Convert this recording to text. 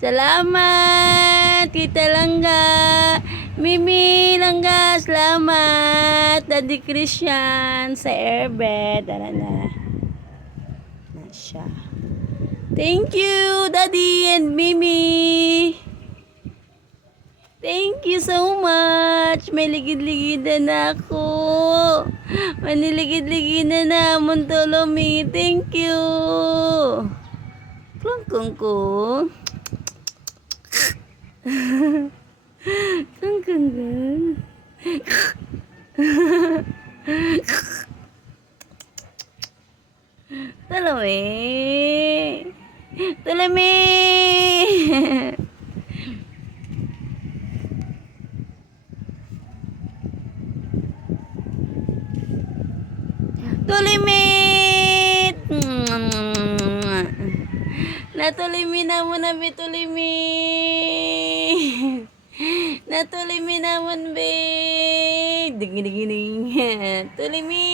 Salamat, Tita Langga. Mimi Langga, salamat. Daddy Christian sa airbed. Tara na. Na siya. Thank you, Daddy and Mimi. Thank you so much. May ligid-ligidan na ako. Maniligid-ligidan na Montolomi. Thank you. Klong ko. Kang. Talami. Talami. Tulimit! Natulimi na mo na, be, tulimi. Natulimi na mo, be. Ding. Tulimi.